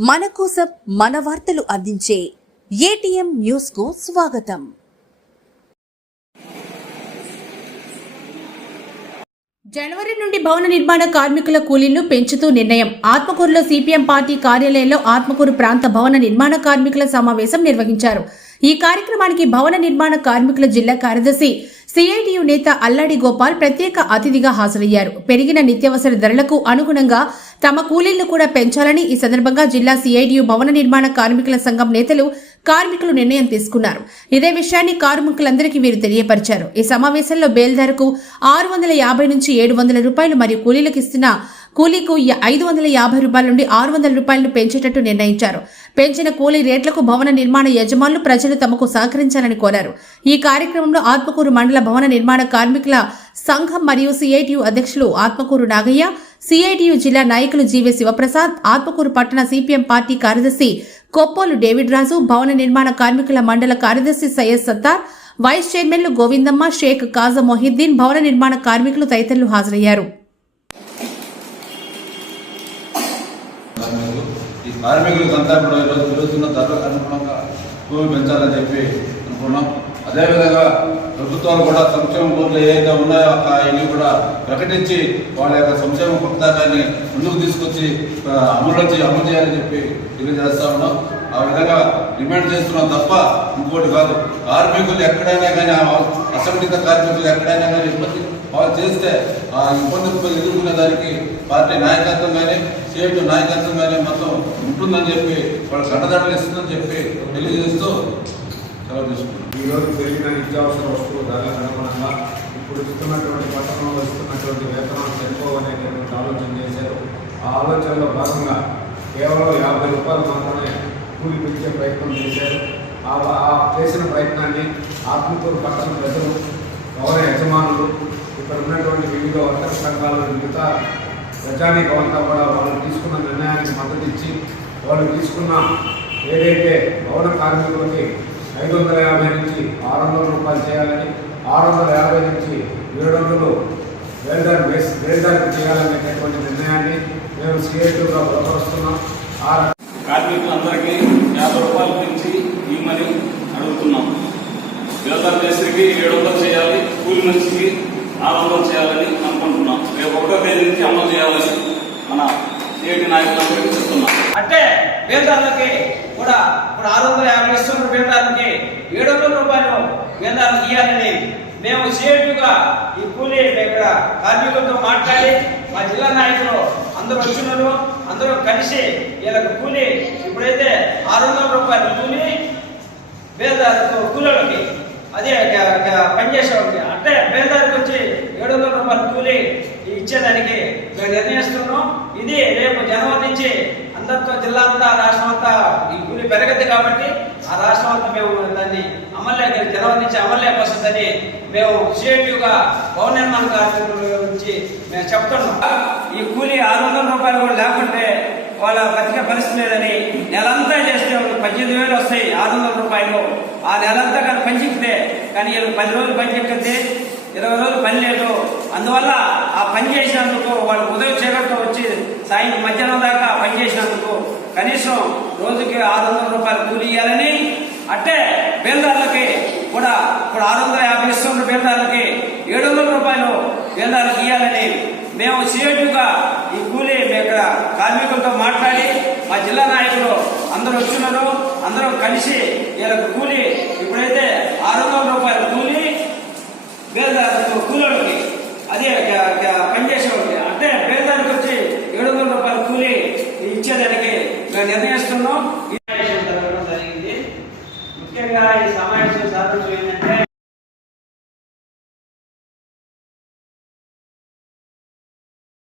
మన కోసం మన వార్తలు అందించే ఏటీఎం న్యూస్కు స్వాగతం. జనవరి నుండి భవన నిర్మాణ కార్మికుల కూలీలను పెంచుతూ నిర్ణయం. ఆత్మకూరులో సిపిఎం పార్టీ కార్యాలయంలో ఆత్మకూరు ప్రాంత భవన నిర్మాణ కార్మికుల సమావేశం నిర్వహించారు. ఈ కార్యక్రమానికి భవన నిర్మాణ కార్మికుల జిల్లా కార్యదర్శి సిఐటియు నేత అల్లాడి గోపాల్ ప్రత్యేక అతిథిగా హాజరయ్యారు. పెరిగిన నిత్యావసర ధరలకు అనుగుణంగా తమ కూలీలను కూడా పెంచాలని ఈ సందర్భంగా జిల్లా సిఐడియు భవన నిర్మాణ కార్మికుల సంఘం నేతలు కార్మికులు నిర్ణయం తీసుకున్నారు. ఇదే విషయాన్ని కార్మికులందరికీ వీరు తెలియపరిచారు. ఈ సమావేశంలో బేల్దారుకు ఆరు వందల యాభై నుంచి ఏడు వందల రూపాయలు మరియు కూలీలకు ఇస్తున్న కూలీకు ఐదు వందల యాభై రూపాయల నుండి ఆరు వందల రూపాయలను పెంచేటట్టు నిర్ణయించారు. పెంచిన కూలీ రేట్లకు భవన నిర్మాణ యజమానులు ప్రజలు తమకు సహకరించాలని కోరారు. ఈ కార్యక్రమంలో ఆత్మకూరు మండల భవన నిర్మాణ కార్మికుల సంఘం మరియు సిఐటియు అధ్యక్షులు ఆత్మకూరు నాగయ్య సిఐటియు జిల్లా నాయకులు జీవే శివప్రసాద్ ఆత్మకూరు పట్టణ సిపిఎం పార్టీ కార్యదర్శి కొప్పోలు డేవిడ్ రాజు భవన నిర్మాణ కార్మికుల మండల కార్యదర్శి సయ్యద్ సత్తార్ వైస్ చైర్మన్లు గోవిందమ్మ షేక్ కాజా మొహిద్దీన్ భవన నిర్మాణ కార్మికులు తదితరులు హాజరయ్యారు. కూడా ఈరోజు పెరుగుతున్న ధరలకు అనుగుణంగా భూమి పెంచాలని చెప్పి అనుకున్నాం. అదేవిధంగా ప్రభుత్వాలు కూడా సంక్షేమ బోర్డులు ఏదైతే ఉన్నాయో అవన్నీ కూడా ప్రకటించి వాళ్ళ యొక్క సంక్షేమ పథకాన్ని ముందుకు తీసుకొచ్చి అమలు అమలు చేయాలని చెప్పి తెలియజేస్తా ఉన్నాం. ఆ విధంగా డిమాండ్ చేస్తున్నాం తప్ప ఇంకోటి కాదు. కార్మికులు ఎక్కడైనా కానీ ఆ అసంఘటిత కార్మికులు ఎక్కడైనా కానీ ఇబ్బంది వాళ్ళు చేస్తే ఆ ఇబ్బందులు ఎదుర్కొనే దానికి పార్టీ నాయకత్వం కానీ స్టేట్ నాయకత్వం కానీ మొత్తం ఉంటుందని చెప్పి వాళ్ళు కండదడలు ఇస్తుందని చెప్పి తెలియజేస్తూ ఈ రోజు ఈరోజు పెరిగిన నిత్యావసర వస్తువుల ధరలకు అనుగుణంగా ఇప్పుడు ఇస్తున్నటువంటి పట్టణంలో ఇస్తున్నటువంటి వేతనాలు సరిపోవనేటువంటి ఆలోచన చేశారు. ఆ ఆలోచనలో భాగంగా కేవలం యాభై రూపాయలు మాత్రమే కూలి పెంచే ప్రయత్నం చేశారు. ఆ ఆ చేసిన ప్రయత్నాన్ని ఆత్మకూరు పట్టణ ప్రజలు భవన యజమానులు ఇక్కడ ఉన్నటువంటి వివిధ వర్తక సంఘాలు మిగతా ప్రజానీకం అంతా కూడా వాళ్ళు తీసుకున్న నిర్ణయానికి మద్దతు ఇచ్చి వాళ్ళు తీసుకున్న ఏదైతే భవన కార్మికులకి ఐదు వందల యాభై నుంచి ఆరు వందల రూపాయలు చేయాలని ఆరు వందల యాభై నుంచి ఏడు వందలు వేల్దార్ బేస్ వేల్దార్కి చేయాలనేటటువంటి నిర్ణయాన్ని మేము సిఐటిగా బలపరుస్తున్నాం ఆ కార్మికులందరికీ యాభై రూపాయలు పెంచి ఇవ్వమని అడుగుతున్నాం. వ్యవసాయ మేస్త్రికి ఏడు వందలు చేయాలి కూలి మనిషికి ఆరు వందలు చేయాలని అనుకుంటున్నాం. రేపు ఒకటో తేదీ నుంచి అమలు చేయాలని మన సిఐటి నాయకులందరికీ చెప్తున్నాం. అంటే వేదాలకి కూడా ఇప్పుడు ఆరు వందల యాభై ఇస్తున్న వేదాలకి ఏడు వందల రూపాయలు వేదాలకు ఇవ్వాలని మేము సేటుగా ఈ కూలీ ఇక్కడ కార్మికులతో మాట్లాడి మా జిల్లా నాయకులు అందరూ వచ్చినారు. అందరూ కలిసి వీళ్ళకు కూలీ ఇప్పుడైతే ఆరు వందల రూపాయలు కూలీ వేదాలకు కూలీలకి అదే పనిచేసేవాడికి అంటే వేదాలకు వచ్చి ఏడు వందల రూపాయలు కూలీ ఇచ్చేదానికి మేము నిర్ణయిస్తున్నాం. ఇది రేపు జనవరి నుంచి అందరితో జిల్లా అంతా రాష్ట్రం అంతా ఈ కూలి పెరగద్ది కాబట్టి ఆ రాష్ట్రం అంతా మేము దాన్ని అమల్లోకి జనవరి నుంచి అమల్లోకి వస్తుందని మేము సిఎట్యుగా భవన నిర్మాణ కార్మికుల నుంచి మేము చెప్తున్నాం. ఈ కూలి ఆరు వందల రూపాయలు కూడా లేకుంటే వాళ్ళ బతికే పరిస్థితి లేదని నెలంతా చేస్తే పద్దెనిమిది వేలు వస్తాయి ఆరు వందల రూపాయలు. ఆ నెలంతా కానీ పని చెప్తే కానీ వీళ్ళు పది రోజులు పని ఇరవై రోజులు పని లేదు. అందువల్ల ఆ పని చేసినందుకు వాళ్ళు ఉదయం చీకట్లో వచ్చి సాయంత్రం మధ్యాహ్నం దాకా పని చేసిన కనీసం రోజుకి ఆరు వందల రూపాయలు కూలి ఇవ్వాలని అంటే బేల్దారులకి కూడా ఇప్పుడు ఆరు వందల యాభై ఇస్తున్న బేల్దారులకి ఏడు వందల రూపాయలు బేల్దారులకు ఇవ్వాలని మేము సిఐటిగా ఈ కూలీ మేము ఇక్కడ కార్మికులతో మాట్లాడి మా జిల్లా నాయకులు అందరూ వచ్చినారు అందరం కలిసి వీళ్ళకు కూలి ఇప్పుడైతే ఆరు వందల రూపాయలు కూలి బేల్దారులకు కూలీలకి అదే గ- గ- పనిచేసేవాళ్ళకి అంటే బేల్దారికి వచ్చి ఏడు వందల రూపాయల కూలీ ఇచ్చేదానికి మేము నిర్ణయిస్తున్నాం ఈ సమావేశం జరగడం జరిగింది ముఖ్యంగా ఈ సమావేశం సాధించు ఏంటంటే